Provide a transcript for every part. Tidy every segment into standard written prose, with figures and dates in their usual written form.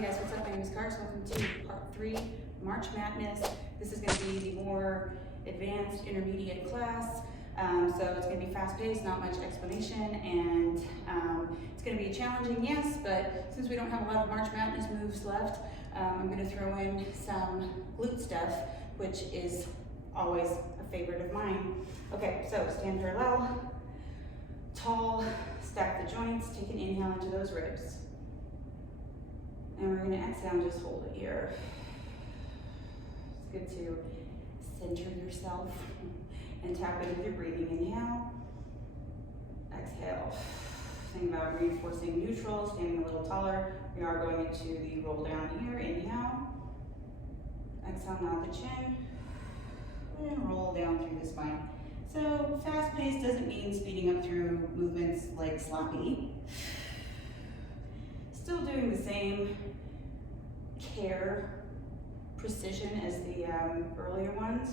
Hey guys, what's up? My name is Cars. Welcome to part 3, March Madness. This is going to be the more advanced intermediate class. So it's going to be fast-paced, not much explanation, and it's going to be challenging, yes, but since we don't have a lot of March Madness moves left, I'm going to throw in some glute stuff, which is always a favorite of mine. Okay, so stand parallel, tall, stack the joints, take an inhale into those ribs. And we're going to exhale and just hold it here. It's good to center yourself and tap in with your breathing. Inhale, exhale. Think about reinforcing neutral, standing a little taller. We are going into the roll down here. Inhale, exhale, nod the chin, and roll down through the spine. So fast pace doesn't mean speeding up through movements like sloppy. Still doing the same care, precision as the earlier ones,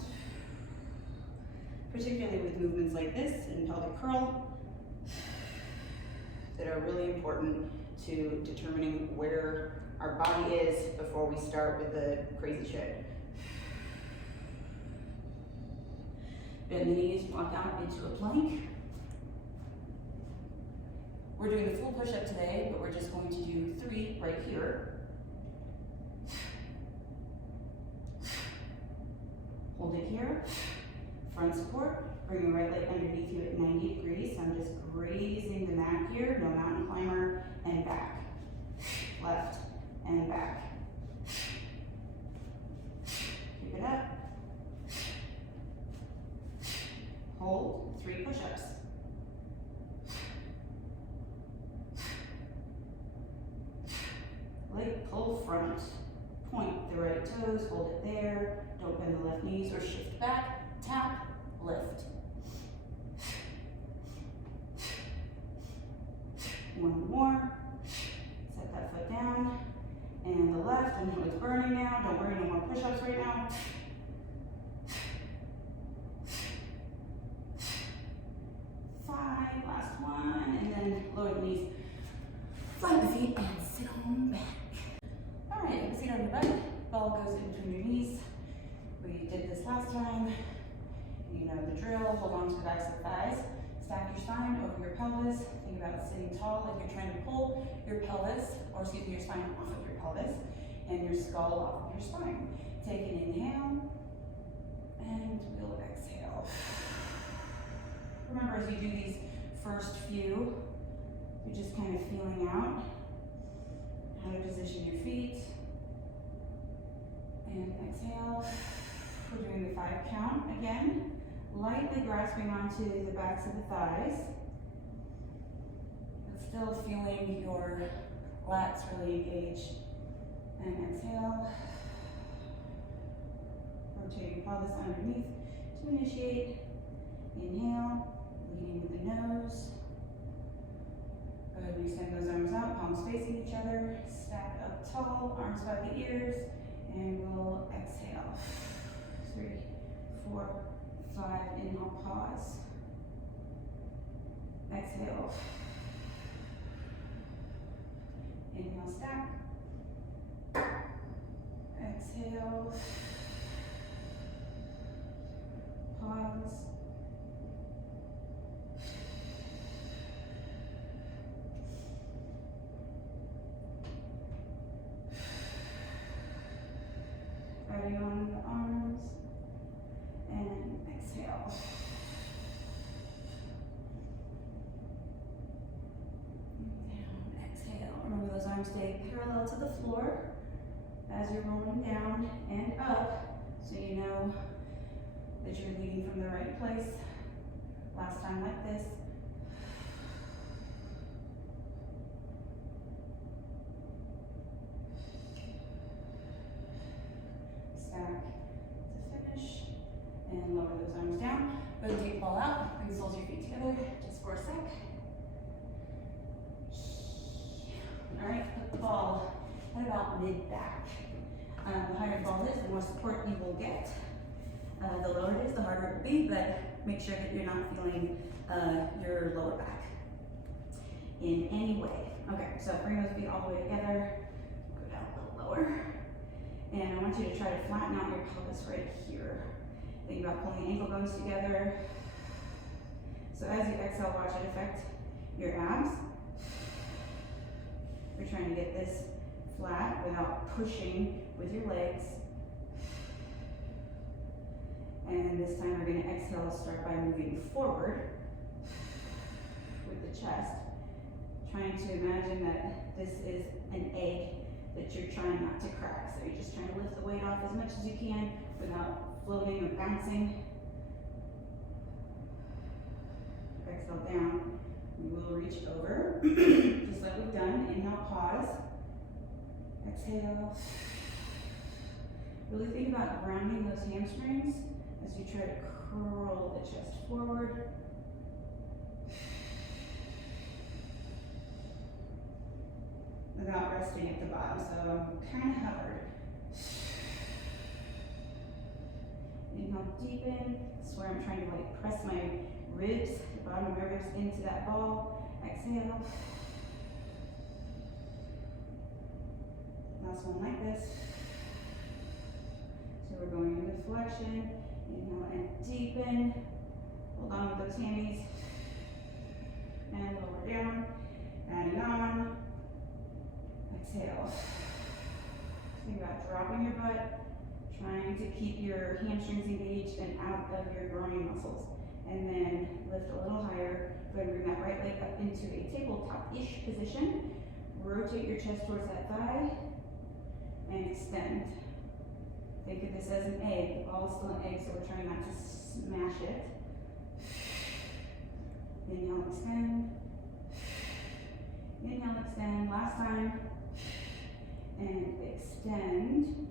particularly with movements like this and pelvic curl that are really important to determining where our body is before we start with the crazy shit. Bend the knees, walk out into a plank. We're doing the full push-up today, but we're just going to do 3 right here. Hold it here. Front support. Bring your right leg underneath you at 90 degrees. So I'm just grazing the mat here. No mountain climber. And back. Left and back. Keep it up. Hold. 3 push-ups. Leg pull front. Point the right toes, hold it there. Don't bend the left knees or shift back. Tap, lift. One more. Set that foot down. And the left, I know it's burning now. Don't worry, no more push-ups right now. 5, last one. And then lower the knees. Flat the feet and sit on back. All right, sit on your butt. Ball goes in between your knees. We did this last time. You know the drill. Hold on to the backs of the thighs. Stack your spine over your pelvis. Think about sitting tall like you're trying to pull your pelvis, or excuse me, your spine off of your pelvis, and your skull off of your spine. Take an inhale, and we'll exhale. Remember, as you do these first few, you're just kind of feeling out how to position your feet. And exhale. We're doing the 5 count again. Lightly grasping onto the backs of the thighs, but still feeling your lats really engage. And exhale. Rotating pelvis underneath to initiate. Inhale, leading with the nose. Go ahead and extend those arms out, palms facing each other. Stack up tall, arms by the ears, and we'll exhale. 3, 4, 5, inhale, pause. Exhale. Inhale, stack. Exhale. Pause. Adding on the arms, and exhale. Down, exhale. Remember those arms stay parallel to the floor as you're rolling down and up, so you know that you're leading from the right place. Last time like this. Stack to finish, and lower those arms down. Go take the ball out, bring the soles of your feet together just for a sec. All right, put the ball at about mid-back. The higher the ball is, the more support you will get. The lower it is, the harder it will be, but make sure that you're not feeling your lower back in any way. Okay, so bring those feet all the way together. Go down. want you to try to flatten out your pelvis right here. Think about pulling ankle bones together. So as you exhale, watch it affect your abs. You're trying to get this flat without pushing with your legs. And this time we're going to exhale, start by moving forward with the chest. Trying to imagine that this is an egg that you're trying not to crack. So you're just trying to lift the weight off as much as you can without floating or bouncing. Exhale down. We will reach over, just like we've done. Inhale, pause. Exhale. Really think about grounding those hamstrings as you try to curl the chest forward. Without resting at the bottom, so kind of hovered. Inhale, deepen. This is where I'm trying to like press my ribs, the bottom of my ribs into that ball. Exhale. Last one like this. So we're going into flexion. Inhale and deepen. Hold on with those hammies. And lower down. Adding on. Exhale. Think about dropping your butt, trying to keep your hamstrings engaged and out of your groin muscles. And then lift a little higher. Go ahead and bring that right leg up into a tabletop-ish position. Rotate your chest towards that thigh and extend. Think of this as an egg. The ball is still an egg, so we're trying not to smash it. Inhale, extend. Inhale, extend. Last time. And extend.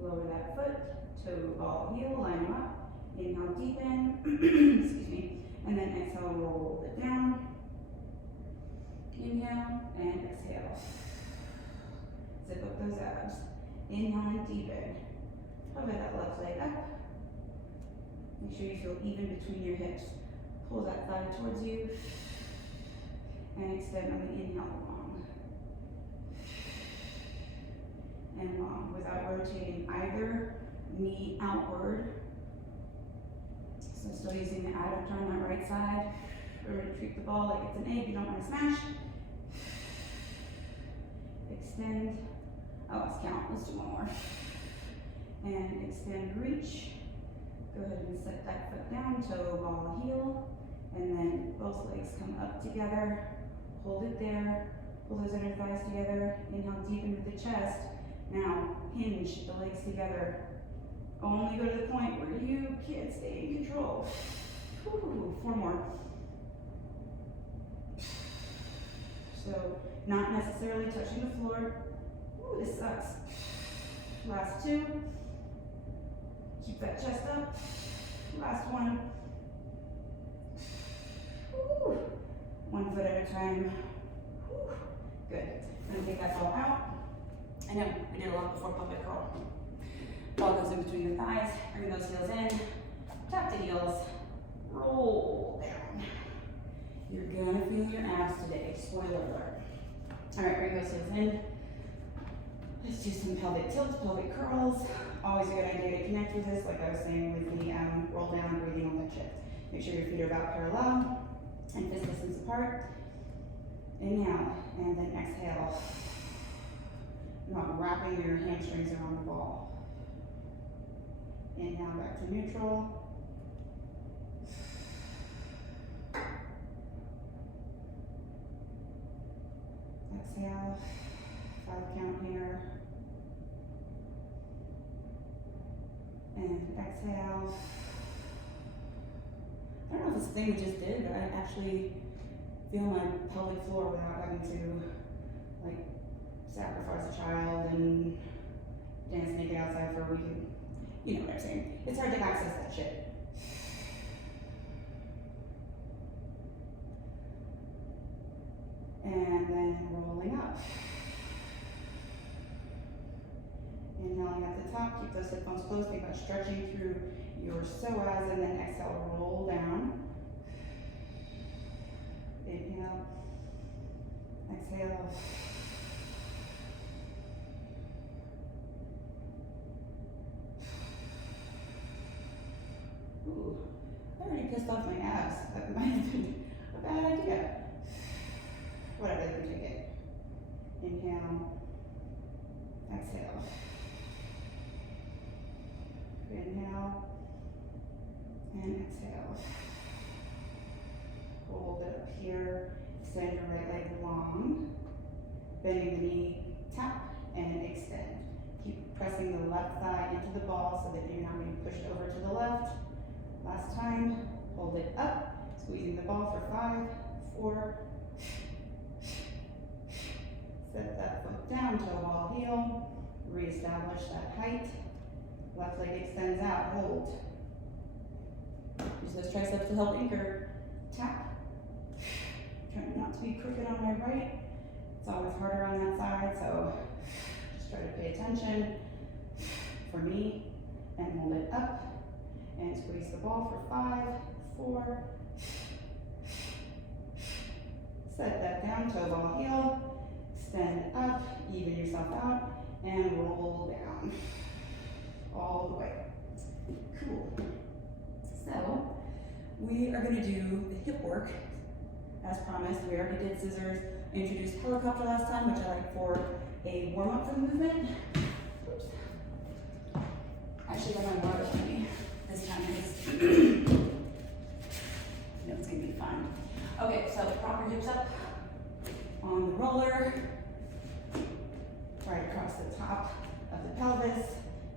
Lower that foot. Toe, ball, heel. Line them up. Inhale, deepen. Excuse me. And then exhale, roll it down. Inhale and exhale. Zip up those abs. Inhale and deepen. Hover that left leg up. Make sure you feel even between your hips. Pull that thigh towards you. And extend on the inhale long. And long without rotating either knee outward. So still using the adductor on that right side. Remember to treat the ball like it's an egg, you don't want to smash. Extend. Oh, let's count. Let's do one more. And extend, reach. Go ahead and set that foot down, toe, ball, heel. And then both legs come up together. Hold it there. Pull those inner thighs together. Inhale, deepen with the chest. Now, hinge the legs together. Only go to the point where you can't stay in control. Whew, 4 more. So, not necessarily touching the floor. Ooh, this sucks. Last 2. Keep that chest up. Last 1. Ooh. 1 foot at a time. Ooh. Good. I'm gonna take that ball out. I know, we did a lot before pelvic curl. Ball goes in between the thighs, bring those heels in, tap the heels, roll down. You're gonna feel your abs today, spoiler alert. All right, bring those heels in. Let's do some pelvic tilts, pelvic curls. Always a good idea to connect with this, like I was saying with the roll down, breathing on the chest. Make sure your feet are about parallel and fist distance apart. Inhale, and then exhale. You want wrapping your hamstrings around the ball. Inhale, back to neutral. Exhale, 5 count here. And exhale. I don't know if it's the thing we just did, but I actually feel my pelvic floor without having to like sacrifice a child and dance naked outside for a week. You know what I'm saying. It's hard to access that shit. And then rolling up. Inhaling at the top, keep those hip bones closed. Think about stretching through your psoas, and then exhale, roll down. Inhale. Exhale. up my abs. That might have been a bad idea. Whatever, you can take it. Inhale, exhale. Inhale, and exhale. Hold it up here. Extend your right leg long. Bending the knee, tap, and extend. Keep pressing the left thigh into the ball so that you're not being pushed over to the left. Last time, hold it up, squeezing the ball for 5, 4. Set that foot down, toe ball heel. Reestablish that height. Left leg extends out, hold. Use those triceps to help anchor. Tap. Trying not to be crooked on my right. It's always harder on that side, so just try to pay attention for me and hold it up and squeeze the ball for 5, 4. Set that down, toe ball heel, extend up, even yourself out, and roll down all the way. Cool. So we are going to do the hip work as promised. We already did scissors. I introduced helicopter last time, which I like for a warm-up for the movement. Oops. I actually got my water with me this time. No, it's gonna be fine. Okay, so prop your hips up on the roller, right across the top of the pelvis.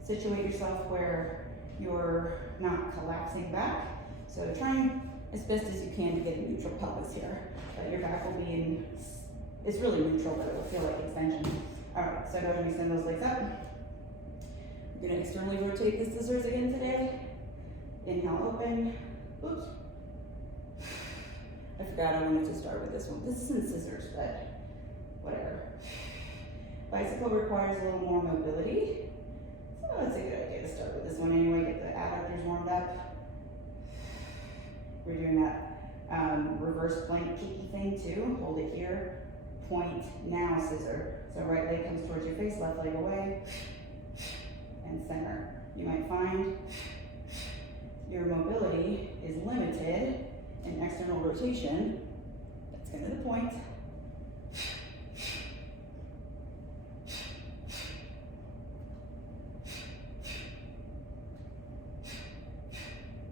Situate yourself where you're not collapsing back. So trying as best as you can to get a neutral pelvis here. But your back will be in, it's really neutral, but it will feel like extension. All right, so go ahead and extend those legs up. We're gonna externally rotate the scissors again today. Inhale, open. Oops. I forgot I wanted to start with this one. This isn't scissors, but whatever. Bicycle requires a little more mobility. So it's a good idea to start with this one anyway. Get the adductors warmed up. We're doing that reverse plank kicky thing too. Hold it here. Point, now scissor. So right leg comes towards your face, left leg away, and center. You might find your mobility is limited in external rotation. That's kind of the point.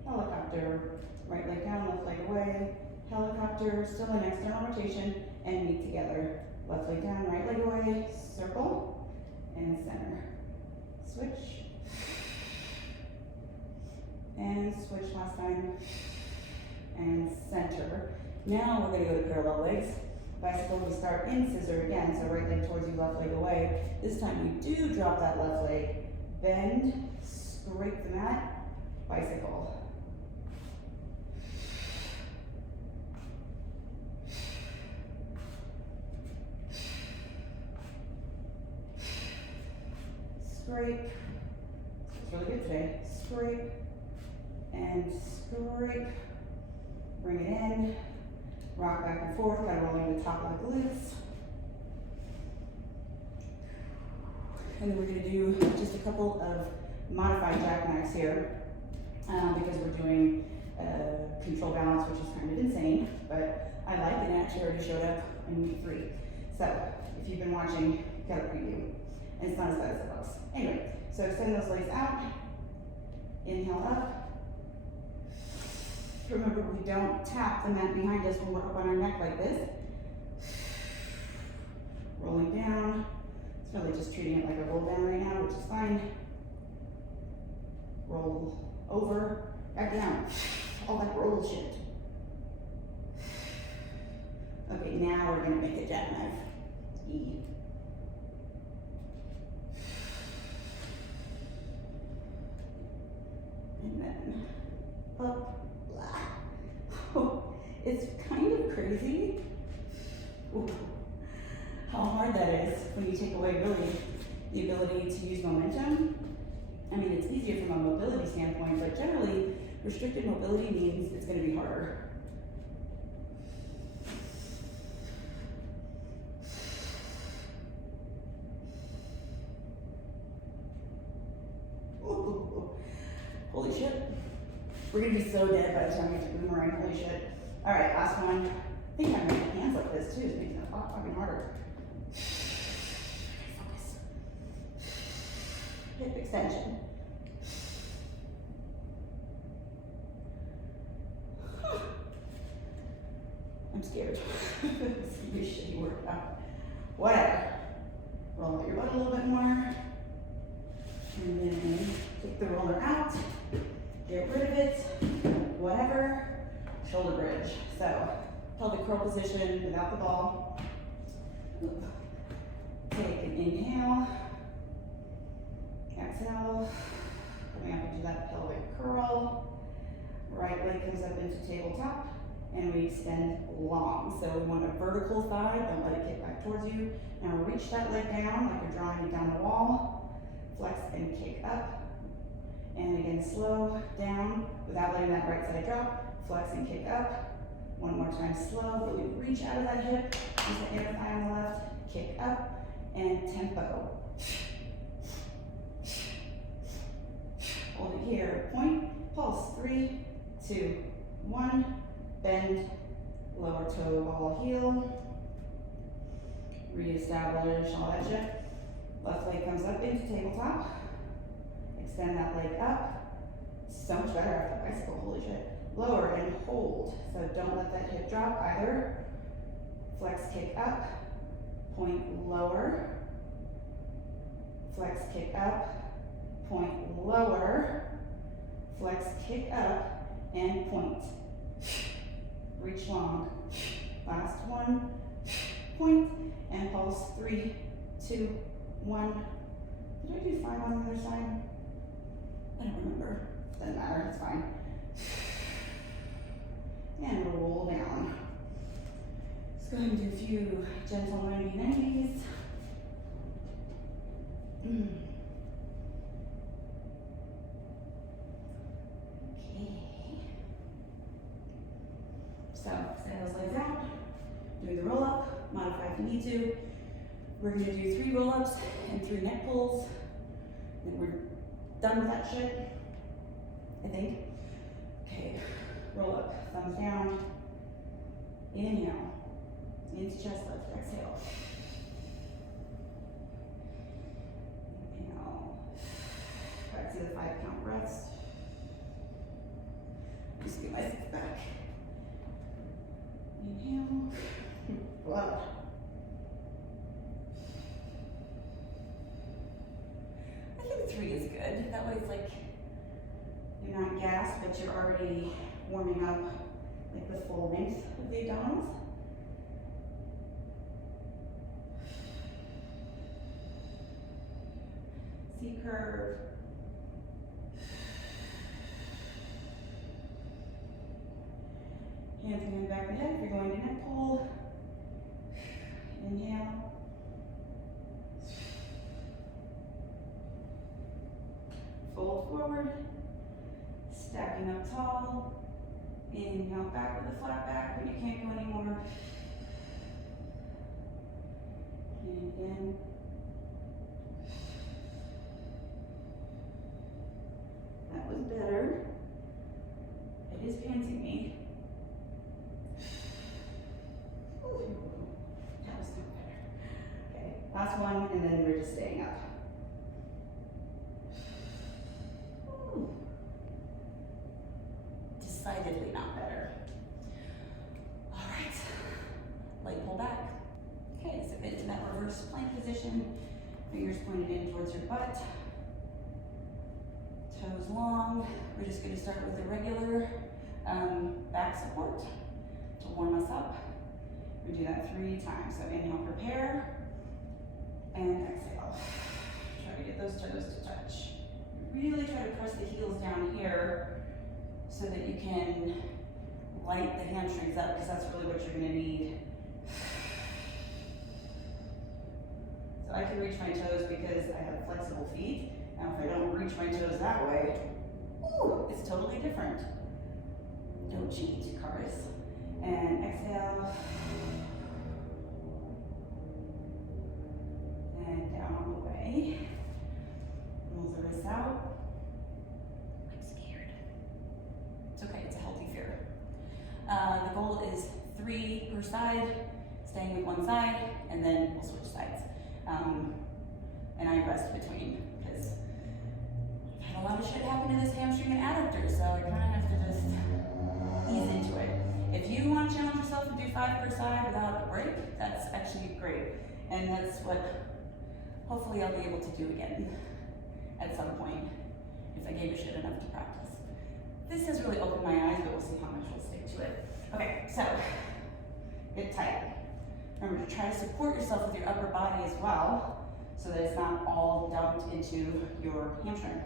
Helicopter, right leg down, left leg away. Helicopter, still in external rotation, and meet together. Left leg down, right leg away, circle, and center. Switch. And switch last time. And center. Now we're going to go to parallel legs. Bicycle, we start in scissor again, so right leg towards you, left leg away. This time we do drop that left leg. Bend, scrape the mat, bicycle. Scrape. It's really good today. Scrape and scrape. Bring it in. Rock back and forth. Gotta roll in the top of the glutes. And then we're gonna do just a couple of modified jackknives here because we're doing control balance, which is kind of insane, but I like it, and it actually already showed up in week 3. So if you've been watching, you got a preview. And it's not as bad as it looks. Anyway, so extend those legs out. Inhale up. Remember, we don't tap the mat behind us when we're up on our neck like this. Rolling down. It's really just treating it like a roll down right now, which is fine. Roll over, back down. All that roll shit. Okay, now we're gonna make a jackknife. E. And then up. Oh, it's kind of crazy. Ooh, how hard that is when you take away really the ability to use momentum. I mean, it's easier from a mobility standpoint, but generally restricted mobility means it's going to be harder. Ooh, holy shit. We're gonna be so dead by the time we get to boomerang, holy shit. All right, last one. I think I'm making hands like this too, it's making it a lot fucking harder. Focus. Hip extension. I'm scared. It's gonna be a shitty workout. Whatever. Roll out your butt a little bit more. And then take the roller out. Get rid of it. Whatever. Shoulder bridge. So, pelvic curl position without the ball. Take an inhale. Exhale. Coming up into that pelvic curl. Right leg comes up into tabletop. And we extend long. So we want a vertical thigh, don't let it kick back towards you. Now reach that leg down like you're drawing it down the wall. Flex and kick up. And again, slow down without letting that right side drop. Flex and kick up. One more time, slow. Really reach out of that hip. Use the inner thigh on the left. Kick up and tempo. Hold it here. Point, pulse. 3, 2, 1. Bend, lower toe, ball, heel. Reestablish all that shit. Left leg comes up into tabletop. Extend that leg up. So much better after the bicycle, holy shit. Lower and hold. So don't let that hip drop either. Flex, kick up. Point lower. Flex, kick up. Point lower. Flex, kick up. And point. Reach long. Last one. Point and pulse. 3, 2, 1. Did I do 5 on the other side? I don't remember. Doesn't matter, it's fine. And roll down. Let's go ahead and do a few gentle 90-90s. So, extend those legs out, do the roll up, modify if you need to. We're gonna do 3 roll ups and 3 neck pulls. Then we're done with that shit, I think. Okay, roll up, thumbs down. Inhale, into chest lift, exhale. Inhale, back to the 5 count breaths. Just get myself back. Inhale, blow. I think 3 is good. That way it's like you're not gassed, but you're already warming up like the full length of the abdominals. C curve. Hands behind the back of the head if you're going to neck pull. Inhale. Fold forward. Stacking up tall. Inhale back with a flat back when you can't go anymore. And again. That was better. It is panting me. That was not better. Okay, last one, and then we're just staying up. Ooh. Decidedly not better. All right, leg pull back. Okay, so get into that reverse plank position. Fingers pointed in towards your butt. Toes long. We're just going to start with a regular back support to warm us up. We do that 3 times. So inhale, prepare, and exhale. Try to get those toes to touch. Really try to press the heels down here so that you can light the hamstrings up, because that's really what you're going to need. So I can reach my toes because I have flexible feet. Now if I don't reach my toes that way, ooh, it's totally different. Don't cheat, Cars. And exhale. And down on the way. Roll the wrists out. I'm scared. 3 per side, staying with one side, and then we'll switch sides. And I rest between, because I've had a lot of shit happen to this hamstring and adductor, so I kind of have to just ease into it. If you want to challenge yourself and do 5 per side without a break, that's actually great. And that's what hopefully I'll be able to do again at some point, if I gave a shit enough to practice. This has really opened my eyes, but we'll see how much we'll stick to it. Okay, so get tight. Remember to try to support yourself with your upper body as well, so that it's not all dumped into your hamstring.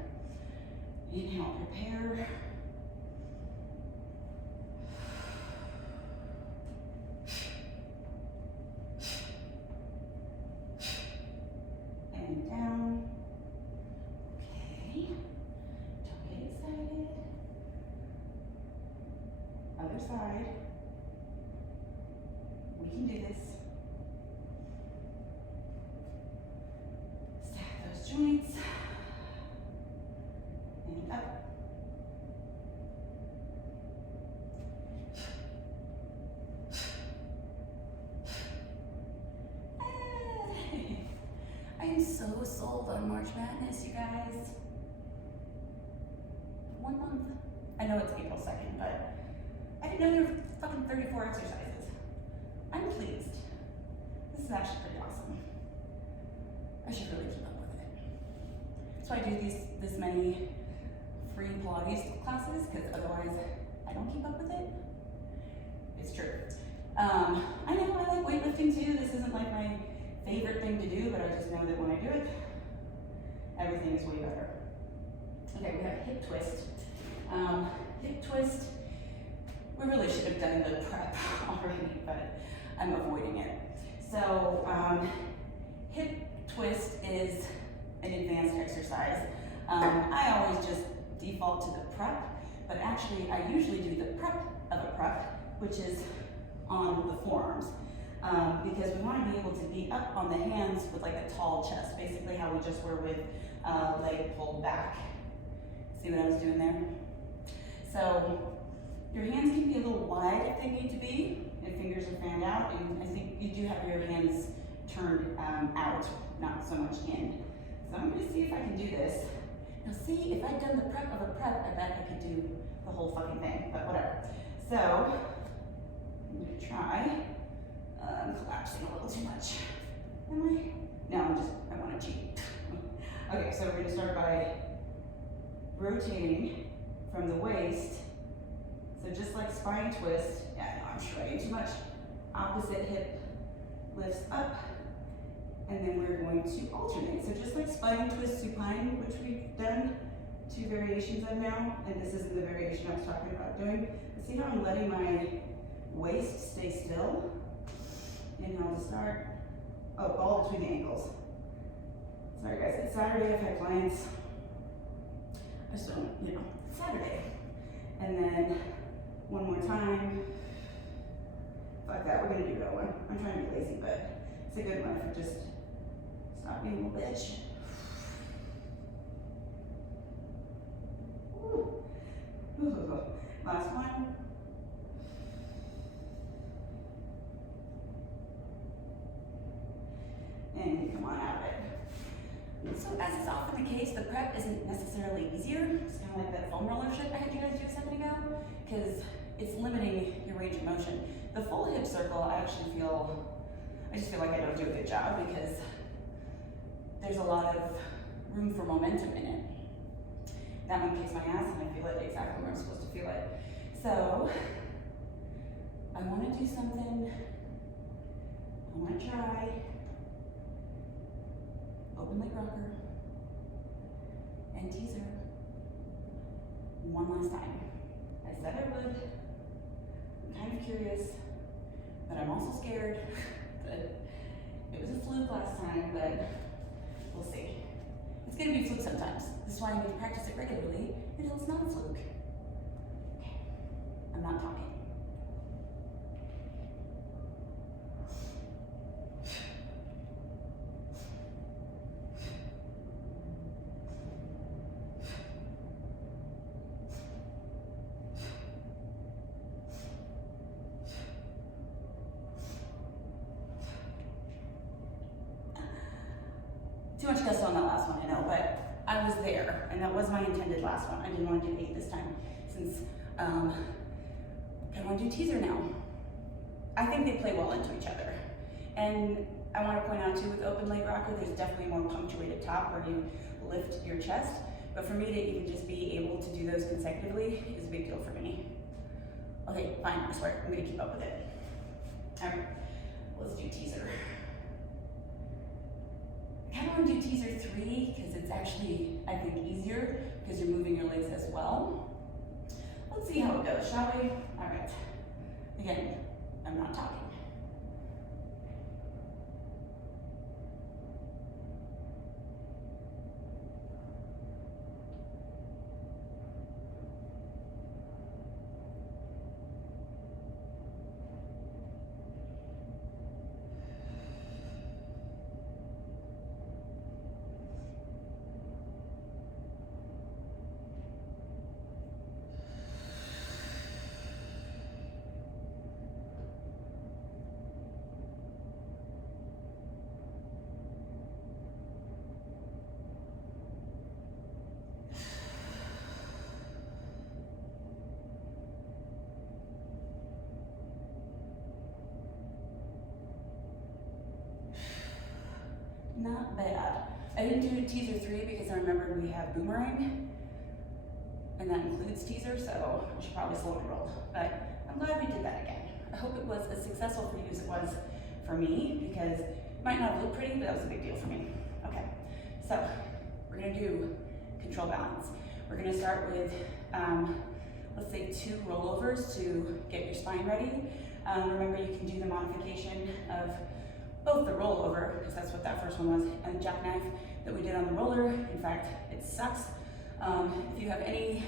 Inhale, prepare. And down. Okay. Don't get excited. Other side. We can do this. Stack those joints. And up. I am so sold on March Madness, you guys. 1 month. I know it's April 2nd, but I didn't know there were fucking 34 exercises. I'm pleased. This is actually pretty awesome. I should really keep up with it. So I do this many free Pilates classes, because otherwise I don't keep up with it. It's true. I know I like weightlifting too. This isn't like my favorite thing to do, but I just know that when I do it, everything is way better. Okay, we have hip twist. Hip twist, we really should have done the prep already, but I'm avoiding it. So, hip twist is an advanced exercise. I always just default to the prep, but actually I usually do the prep of a prep, which is on the forearms. Because we want to be able to be up on the hands with like a tall chest, basically how we just were with leg pulled back. See what I was doing there? So your hands can be a little wide if they need to be, if fingers are fanned out, and I think you do have your hands turned out, not so much in. So I'm going to see if I can do this. Now see, if I'd done the prep of a prep, I bet I could do the whole fucking thing, but whatever. So I'm going to try. I'm collapsing a little too much. Am I? No, I want to cheat. Okay, so we're going to start by rotating from the waist. So just like spine twist, yeah, no, I'm shredding too much. Opposite hip lifts up, and then we're going to alternate. So just like spine twist supine, which we've done 2 variations of now, and this isn't the variation I was talking about doing. But see how I'm letting my waist stay still? Inhale to start. Oh, all between the ankles. Sorry guys, it's Saturday, I've had clients. I just don't, it's Saturday. And then one more time. Fuck that, we're gonna do that one. I'm trying to be lazy, but it's a good one for just stop being a little bitch. Ooh. Last one. And come on out of it. So as is often the case, the prep isn't necessarily easier. It's kind of like that foam roller shit I had you guys do a second ago, because it's limiting your range of motion. The full hip circle, I just feel like I don't do a good job, because there's a lot of room for momentum in it. That one kicks my ass and I feel it exactly where I'm supposed to feel it. So, I want to do something. I want to try open leg rocker and teaser one last time. I said I would. I'm kind of curious, but I'm also scared. But it was a fluke last time, but we'll see. It's gonna be a fluke sometimes. This is why I need to practice it regularly until it's not a fluke. Okay, I'm not talking. Too much gusto on that last one, I know, but I was there, and that was my intended last one. I didn't want to do 8 this time, since I want to do teaser now. I think they play well into each other. And I want to point out too, with open leg rocker, there's definitely more punctuated top where you lift your chest. But for me to even just be able to do those consecutively is a big deal for me. Okay, fine, I swear, I'm gonna keep up with it. All right, let's do teaser. I kind of want to do teaser 3 because it's actually, I think, easier because you're moving your legs as well. Let's see how it goes, shall we? All right. Again, I'm not talking. Not bad. I didn't do teaser 3 because I remembered we have boomerang, and that includes teaser, so I should probably slow and roll. But I'm glad we did that again. I hope it was as successful for you as it was for me, because it might not look pretty, but that was a big deal for me. Okay, so we're gonna do control balance. We're gonna start with, let's say 2 rollovers to get your spine ready. Remember, you can do the modification of both the rollover, because that's what that first one was, and the jackknife that we did on the roller. In fact, it sucks. If you have any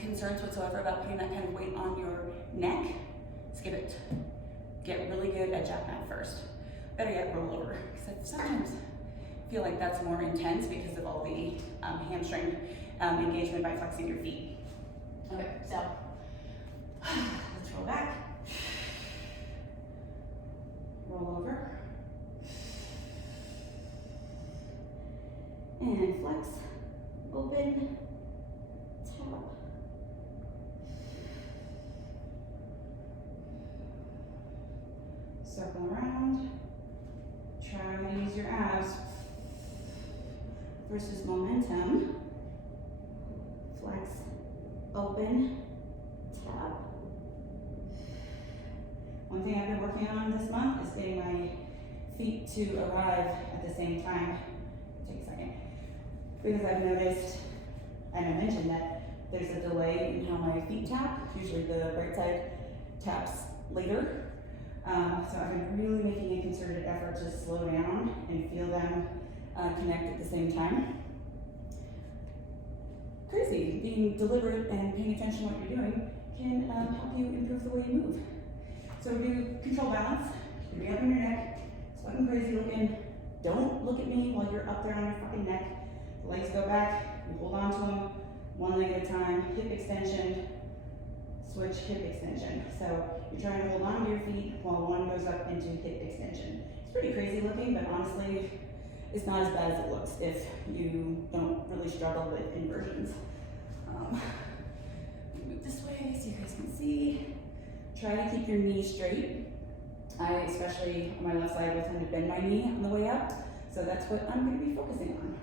concerns whatsoever about putting that kind of weight on your neck, skip it. Get really good at jackknife first. Better yet, rollover, because I sometimes feel like that's more intense because of all the hamstring engagement by flexing your feet. Okay, so let's roll back. Roll over, and flex, open, tap, circle around, try to use your abs versus momentum, flex, open, tap. One thing I've been working on this month is getting my feet to arrive at the same time. Take a second. Because I've noticed, and I mentioned that there's a delay in how my feet tap. Usually the right side taps later. So I've been really making a concerted effort to slow down and feel them connect at the same time. Crazy, being deliberate and paying attention to what you're doing can help you improve the way you move. So we do control balance. You're gonna be up on your neck, sweating crazy looking. Don't look at me while you're up there on your fucking neck. The legs go back, you hold on to them, one leg at a time. Hip extension, switch hip extension. So you're trying to hold on to your feet while one goes up into hip extension. It's pretty crazy looking, but honestly, it's not as bad as it looks if you don't really struggle with inversions. Move this way so you guys can see. Try to keep your knee straight. I, especially on my left side, will tend to bend my knee on the way up, so that's what I'm going to be focusing on.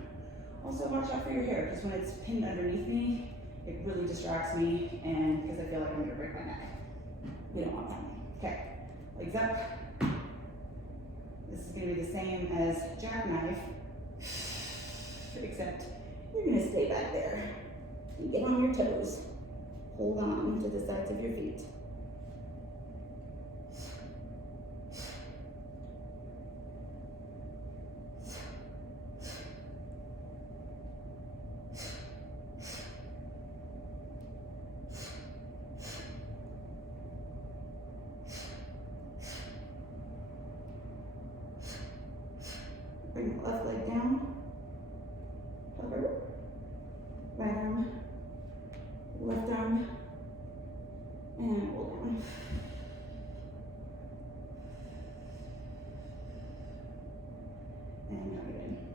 Also, watch out for your hair, because when it's pinned underneath me, it really distracts me, and because I feel like I'm going to break my neck. We don't want that. Okay, legs up. This is going to be the same as jackknife, except you're going to stay back there. You get on your toes. Hold on to the sides of your feet. Bring the left leg down, hover, right arm, left arm, and pull down. And now you're in.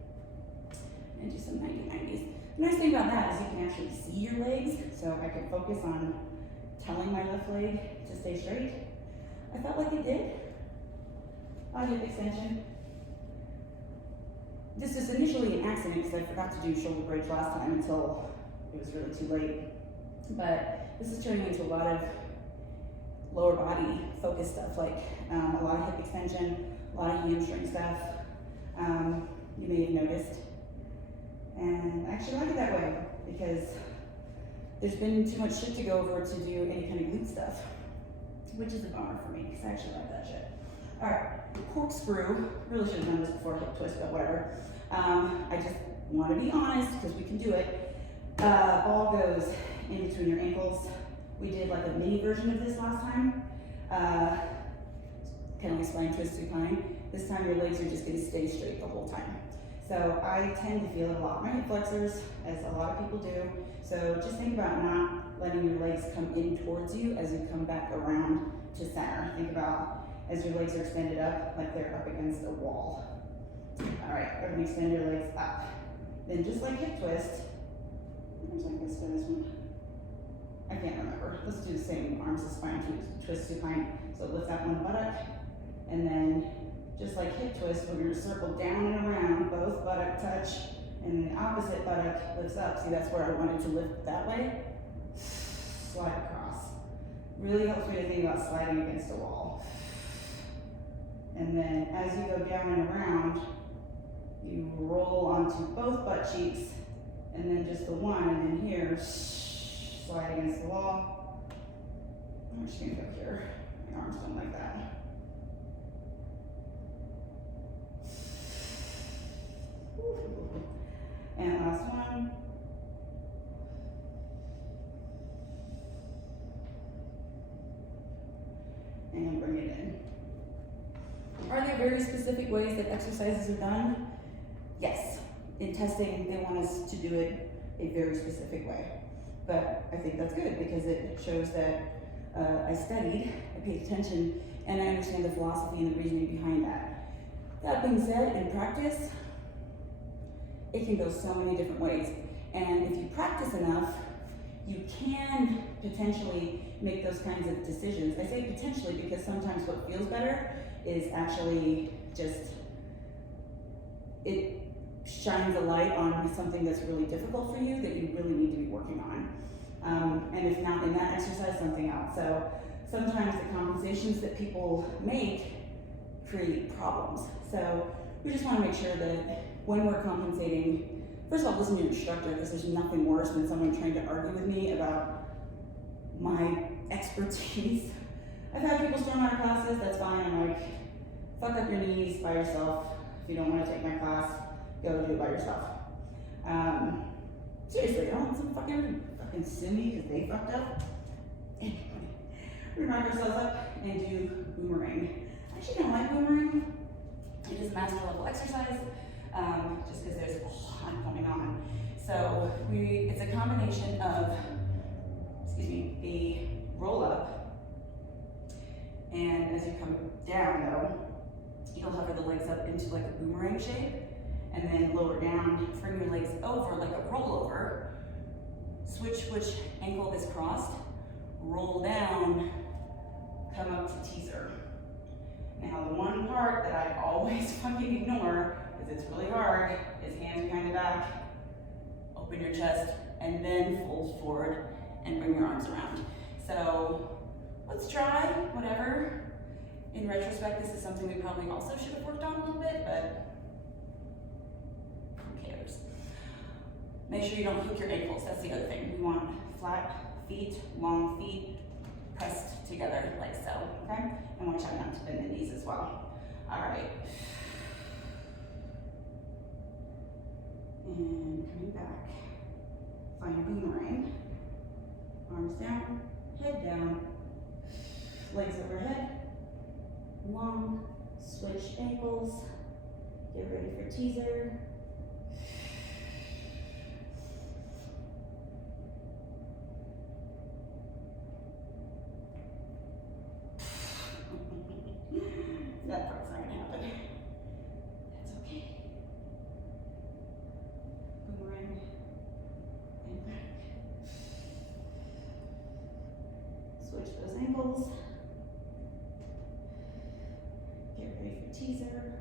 some 90-90s. The nice thing about that is you can actually see your legs, so I could focus on telling my left leg to stay straight. I felt like it did. On hip extension. This was initially an accident because I forgot to do shoulder bridge last time until it was really too late. But this is turning into a lot of lower body focused stuff, like a lot of hip extension, a lot of hamstring stuff. You may have noticed. And I actually like it that way because there's been too much shit to go over to do any kind of glute stuff, which is a bummer for me because I actually like that shit. All right, corkscrew. Really should have done this before hip twist, but whatever. I just want to be honest because we can do it. Ball goes in between your ankles. We did like a mini version of this last time. Kind of like spine twist supine. This time your legs are just going to stay straight the whole time. So I tend to feel it a lot in my hip flexors, as a lot of people do. So just think about not letting your legs come in towards you as you come back around to center. Think about as your legs are extended up, like they're up against a wall. All right, everyone extend your legs up. Then just like hip twist, where's my twist for this one? I can't remember. Let's do the same arms to spine twist supine. So lift that one buttock, and then just like hip twist, we're going to circle down and around, both buttock touch, and the opposite buttock lifts up. See, that's where I wanted to lift that way. Slide across. Really helps me to think about sliding against a wall. And then as you go down and around, you roll onto both butt cheeks, and then just the one, and then here, slide against the wall. I'm just going to go here. My arms don't like that. And last one. And bring it in. Are there very specific ways that exercises are done? Yes. In testing, they want us to do it a very specific way. But I think that's good because it shows that I studied, I paid attention, and I understand the philosophy and the reasoning behind that. That being said, in practice, it can go so many different ways. And if you practice enough, you can potentially make those kinds of decisions. I say potentially because sometimes what feels better is actually just, it shines a light on something that's really difficult for you that you really need to be working on. And if not in that exercise, something else. So sometimes the compensations that people make create problems. So we just want to make sure that when we're compensating, first of all, listen to your instructor, because there's nothing worse than someone trying to argue with me about my expertise. I've had people storm out of classes, that's fine. I'm like, fuck up your knees by yourself. If you don't want to take my class, go do it by yourself. Seriously, I don't want some fucking sue me because they fucked up. Anyway, we mark ourselves up and do boomerang. I actually don't like boomerang. It is a master level exercise, just because there's a lot going on. So it's a combination of, the roll up, and as you come down though, you'll hover the legs up into like a boomerang shape, and then lower down, bring your legs over like a rollover, switch which ankle is crossed, roll down, come up to teaser. Now the one part that I always fucking ignore, because it's really hard, is hands behind the back, open your chest, and then fold forward and bring your arms around. So let's try whatever. In retrospect, this is something we probably also should have worked on a little bit, but who cares? Make sure you don't hook your ankles, that's the other thing. We want flat feet, long feet, pressed together like so, okay? And watch out not to bend the knees as well. All right. And coming back, find boomerang. Arms down, head down, legs overhead, long, switch ankles, get ready for teaser. That part's not gonna happen. That's okay. ankles. Get ready for teaser.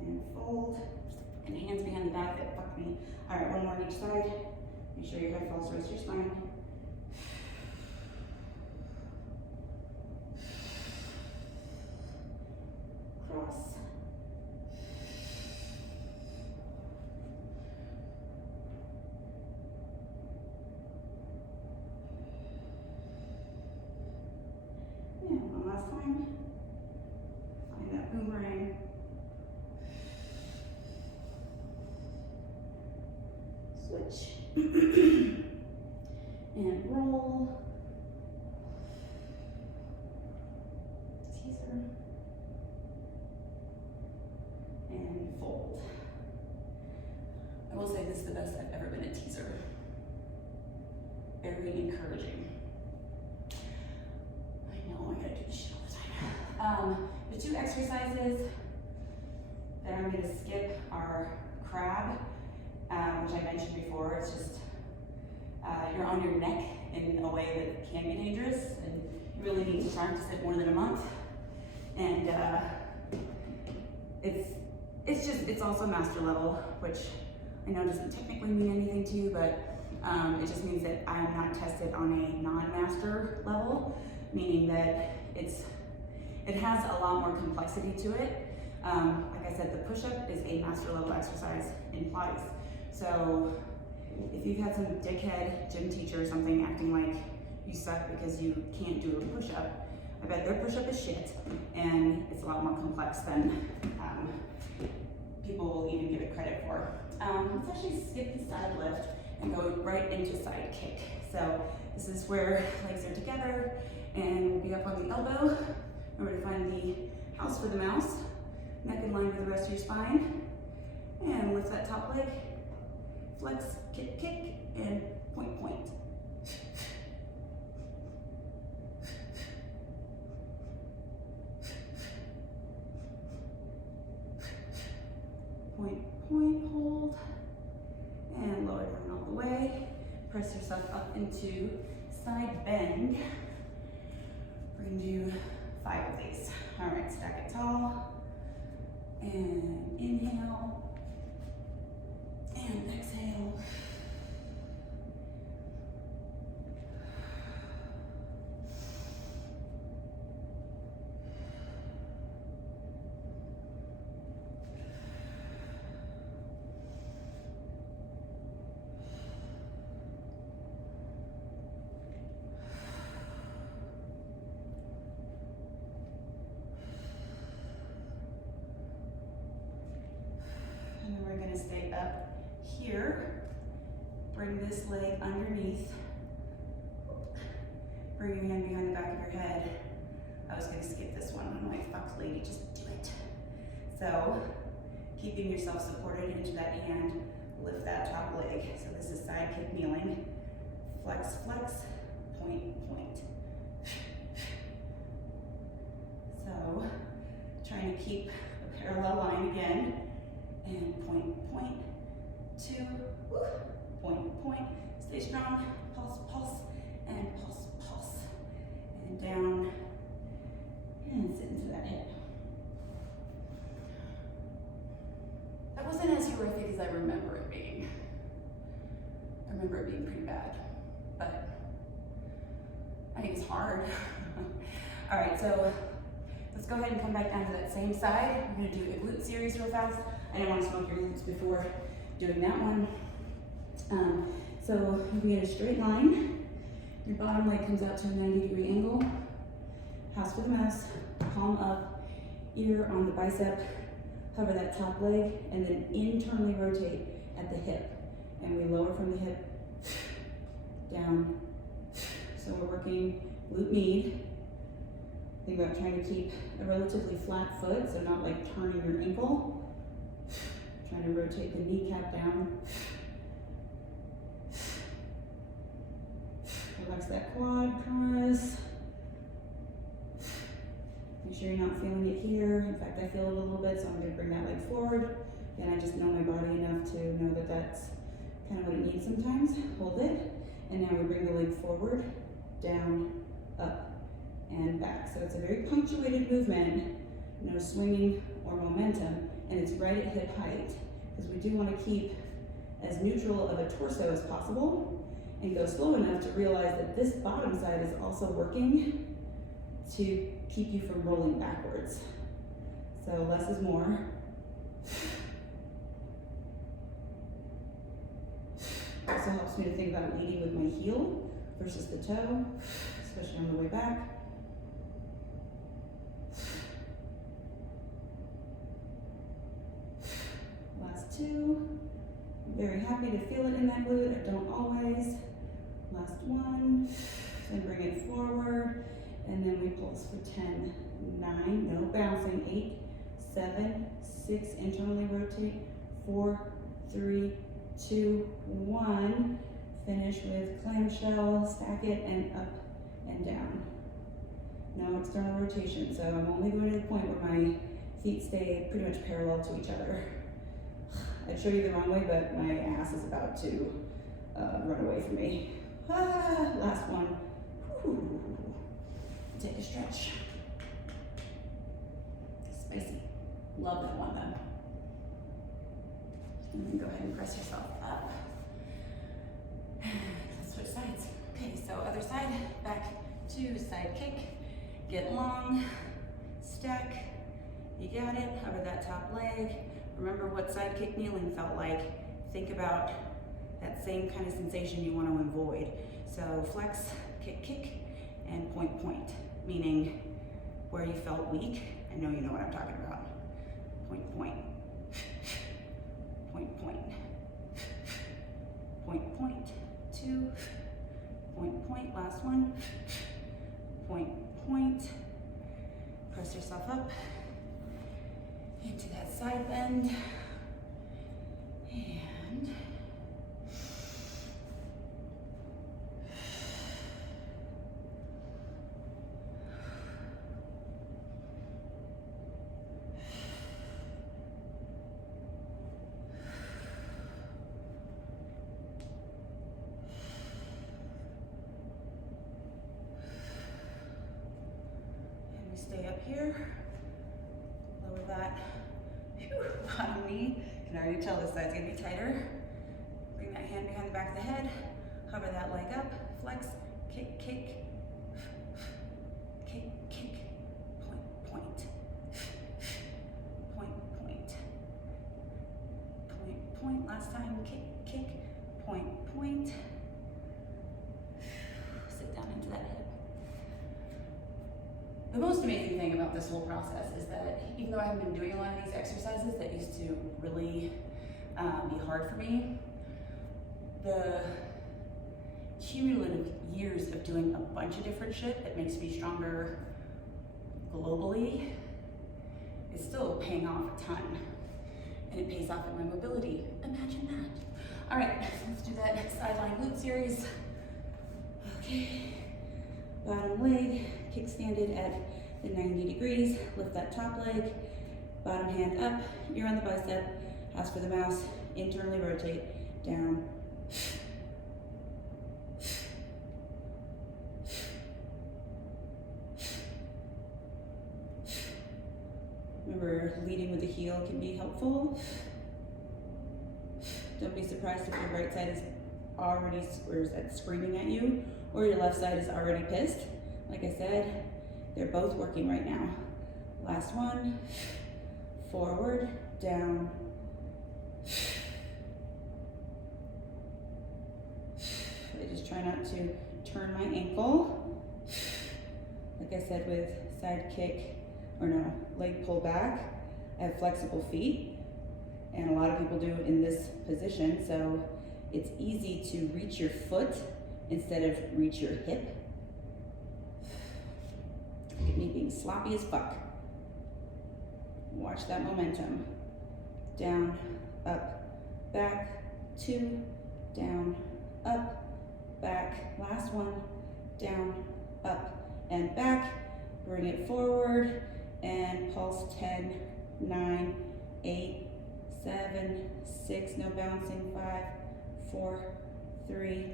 And fold. And hands behind the back that fuck me. All right, one more on each side. Make sure your head falls towards your spine. Cross. And one last time. Find that boomerang. Switch. And roll. Teaser. And fold. I will say this is the best I've ever been at teaser. Very encouraging. I know I gotta do this shit all the time. The two exercises that I'm gonna skip are crab, which I mentioned before. It's just you're on your neck in a way that can be dangerous, and you really need to practice it more than a month. And it's also master level, which I know doesn't technically mean anything to you, but it just means that I'm not tested on a non-master level, meaning that it has a lot more complexity to it. Like I said, the push-up is a master level exercise in Pilates. So if you've had some dickhead gym teacher or something acting like you suck because you can't do a push-up, I bet their push-up is shit, and it's a lot more complex than people will even give it credit for. Let's actually skip the side lift and go right into side kick. So this is where legs are together and we'll be up on the elbow. Remember to find the house for the mouse, neck in line with the rest of your spine, and lift that top leg, flex, kick, kick, and point, point. Point, point, hold, and lower down all the way. Press yourself up into side bend. We're gonna do 5 of these. All right, stack it tall, and inhale, and exhale. And then we're gonna stay up here. Bring this leg underneath. Bring your hand behind the back of your head. I was gonna skip this one. I'm like, fuck lady, just do it. So, keeping yourself supported into that hand, lift that top leg. So this is side kick kneeling. Flex, flex, point, point. So, trying to keep a parallel line again. And point, point, 2, point, point. Stay strong, pulse, pulse, and pulse, pulse. And down, and sit into that hip. That wasn't as horrific as I remember it being. I remember it being pretty bad, but I think it's hard. All right, so let's go ahead and come back down to that same side. We're gonna do a glute series real fast. I didn't want to smoke your glutes before doing that one. So you'll be in a straight line. Your bottom leg comes out to a 90-degree angle. House for the mouse, palm up, ear on the bicep, hover that top leg, and then internally rotate at the hip. And we lower from the hip, down. So we're working glute med. Think about trying to keep a relatively flat foot, so not like turning your ankle. Trying to rotate the kneecap down. Relax that quad, press. Make sure you're not feeling it here. In fact, I feel it a little bit, so I'm gonna bring that leg forward. And I just know my body enough to know that that's kind of what it needs sometimes. Hold it. And now we bring the leg forward, down, up, and back. So it's a very punctuated movement, no swinging or momentum, and it's right at hip height, because we do want to keep as neutral of a torso as possible and go slow enough to realize that this bottom side is also working to keep you from rolling backwards. So less is more. Also helps me to think about leading with my heel versus the toe, especially on the way back. Last two. I'm very happy to feel it in that glute. I don't always. Last one. Then bring it forward. And then we pulse for 10, 9, no bouncing, 8, 7, 6, internally rotate, 4, 3, 2, 1. Finish with clamshell, stack it, and up and down. No external rotation, so I'm only going to the point where my feet stay pretty much parallel to each other. I'd show you the wrong way, but my ass is about to run away from me. Last one. Whew. Take a stretch. Spicy. Love that one though. And then go ahead and press yourself up. Let's switch sides. Okay, so other side, back to side kick. Get long, stack. You got it. Hover that top leg. Remember what side kick kneeling felt like. Think about that same kind of sensation you want to avoid. So flex, kick, kick, and point, point. Meaning where you felt weak. I know you know what I'm talking about. Point, point. Point, point. Point, point. 2. Point, point. Last one. Point, point. Press yourself up into that side bend. And stay up here, lower that bottom knee. You can already tell this side's gonna be tighter. Bring that hand behind the back of the head, hover that leg up, flex, kick, kick, kick, kick, point, point, point, point, point, point. Last time, kick, kick, point, point. Sit down into that hip. The most amazing thing about this whole process is that even though I haven't been doing a lot of these exercises that used to really be hard for me, the cumulative years of doing a bunch of different shit that makes me stronger globally is still paying off a ton. And it pays off in my mobility. Imagine that. All right, let's do that sideline glute series. Okay. Bottom leg, kickstanded at the 90 degrees. Lift that top leg, bottom hand up, ear on the bicep, ask for the mouse, internally rotate, down. Remember, leading with the heel can be helpful. Don't be surprised if your right side is already screaming at you, or your left side is already pissed. Like I said, they're both working right now. Last one, forward, down. I just try not to turn my ankle. Like I said, with side kick, or no, leg pull back, I have flexible feet, and a lot of people do in this position, so it's easy to reach your foot instead of reach your hip. Look at me being sloppy as fuck. Watch that momentum. Down, up, back, 2, down, up, back. Last one, down, up, and back. Bring it forward and pulse 10, 9, 8, 7, 6, no bouncing, 5, 4, 3,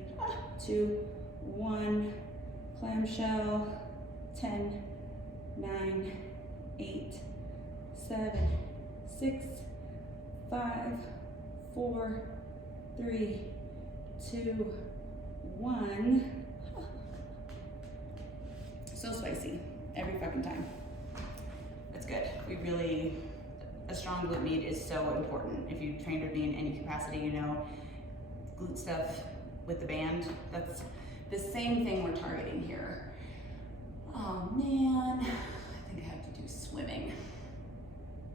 2, 1, clamshell, 10, 9, 8, 7, 6, 5, 4, 3, 2, 1. So spicy every fucking time. That's good. A strong glute med is so important. If you've trained with me in any capacity, you know glute stuff with the band, that's the same thing we're targeting here. Oh man, I think I have to do swimming.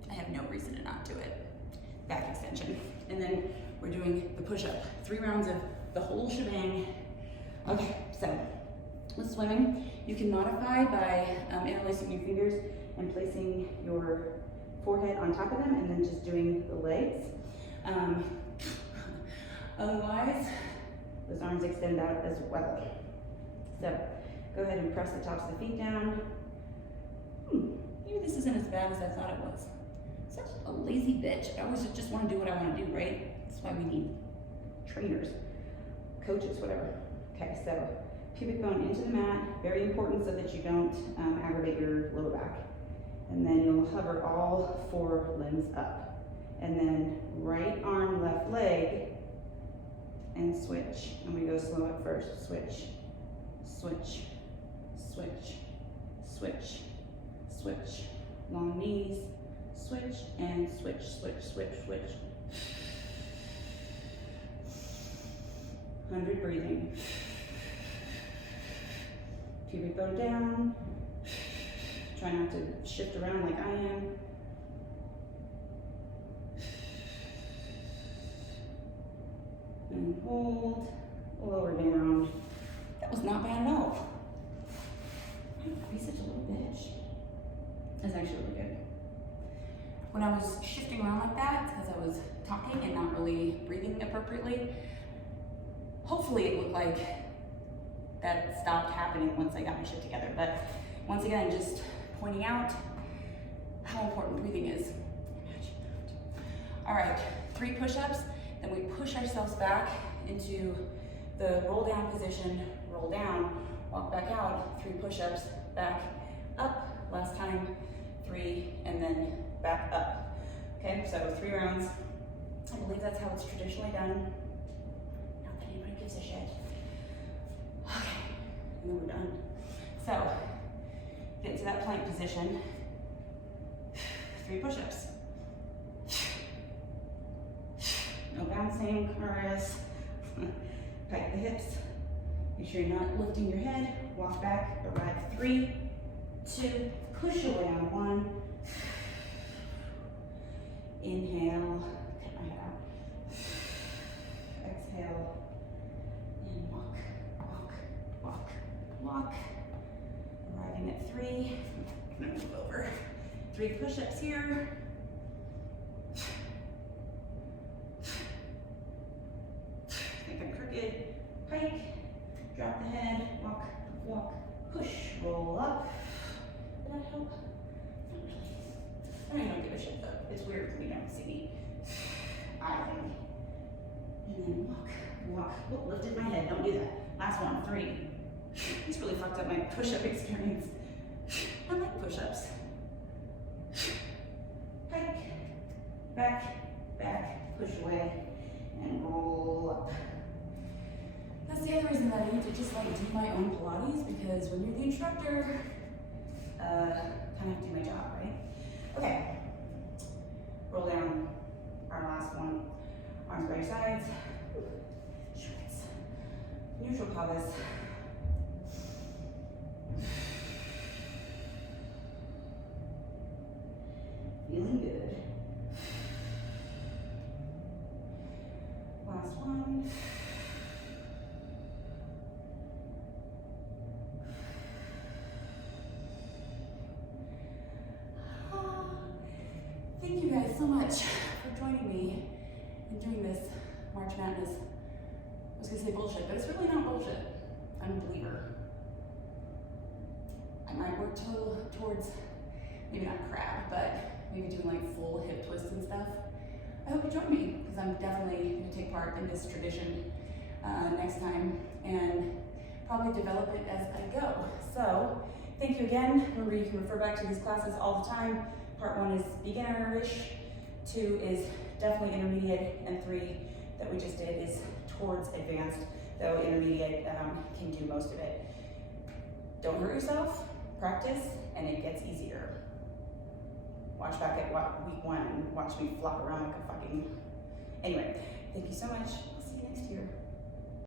I have no reason to not do it. Back extension. And then we're doing the push-up. 3 rounds of the whole shebang. Okay, so with swimming, you can modify by interlacing your fingers and placing your forehead on top of them and then just doing the legs. Otherwise, those arms extend out as well. So go ahead and press the tops of the feet down. Maybe this isn't as bad as I thought it was. Such a lazy bitch. I always just want to do what I want to do, right? That's why we need trainers, coaches, whatever. Okay, so pubic bone into the mat, very important so that you don't aggravate your lower back. And then you'll hover all 4 limbs up. And then right arm, left leg, and switch. And we go slow at first. Switch, switch, switch, switch, switch. Long knees, switch, and switch, switch, switch, switch. 100 breathing. Pubic bone down. Try not to shift around like I am. And hold, lower down. That was not bad at all. I don't be such a little bitch. That's actually really good. When I was shifting around like that, it's because I was talking and not really breathing appropriately. Hopefully it looked like that stopped happening once I got my shit together. But once again, just pointing out how important breathing is. All right, 3 push-ups, then we push ourselves back into the roll down position, roll down, walk back out, 3 push-ups, back up, last time, 3, and then back up. Okay, so 3 rounds. I believe that's how it's traditionally done. Not that anybody gives a shit. Okay, and then we're done. So, get into that plank position. 3 push-ups. No bouncing, RS. Tight the hips. Make sure you're not lifting your head. Walk back, arrive. 3, 2, push away on 1. Inhale, cut my head out. Exhale, and walk, walk, walk, walk. Arriving at 3. I'm gonna move over. 3 push-ups here. Make them crooked. Pike. Drop the head. Walk, walk, push, roll up. Did that help? Not really. I don't give a shit though. It's weird when you don't see me. I think. And then walk, walk. Oh, lifted my head. Don't do that. Last one. 3. This really fucked up my push-up experience. I like push-ups. Pike, back, back, push away, and roll up. That's the other reason that I need to just like do my own Pilates, because when you're the instructor, kind of have to do my job, right? Okay. Roll down our last one. Arms by your sides. Shorts. Neutral pelvis. Feeling good. Last one. Thank you guys so much for joining me in doing this March Madness. I was gonna say bullshit, but it's really not bullshit. I'm a believer. I might work towards, maybe not crab, but maybe doing like full hip twists and stuff. I hope you join me, because I'm definitely going to take part in this tradition next time and probably develop it as I go. So thank you again. Remember, you can refer back to these classes all the time. Part 1 is beginner-ish, 2 is definitely intermediate, and 3 that we just did is towards advanced, though intermediate can do most of it. Don't hurt yourself, practice, and it gets easier. Watch back at week 1 and watch me flop around like a fucking... Anyway, thank you so much. I'll see you next year.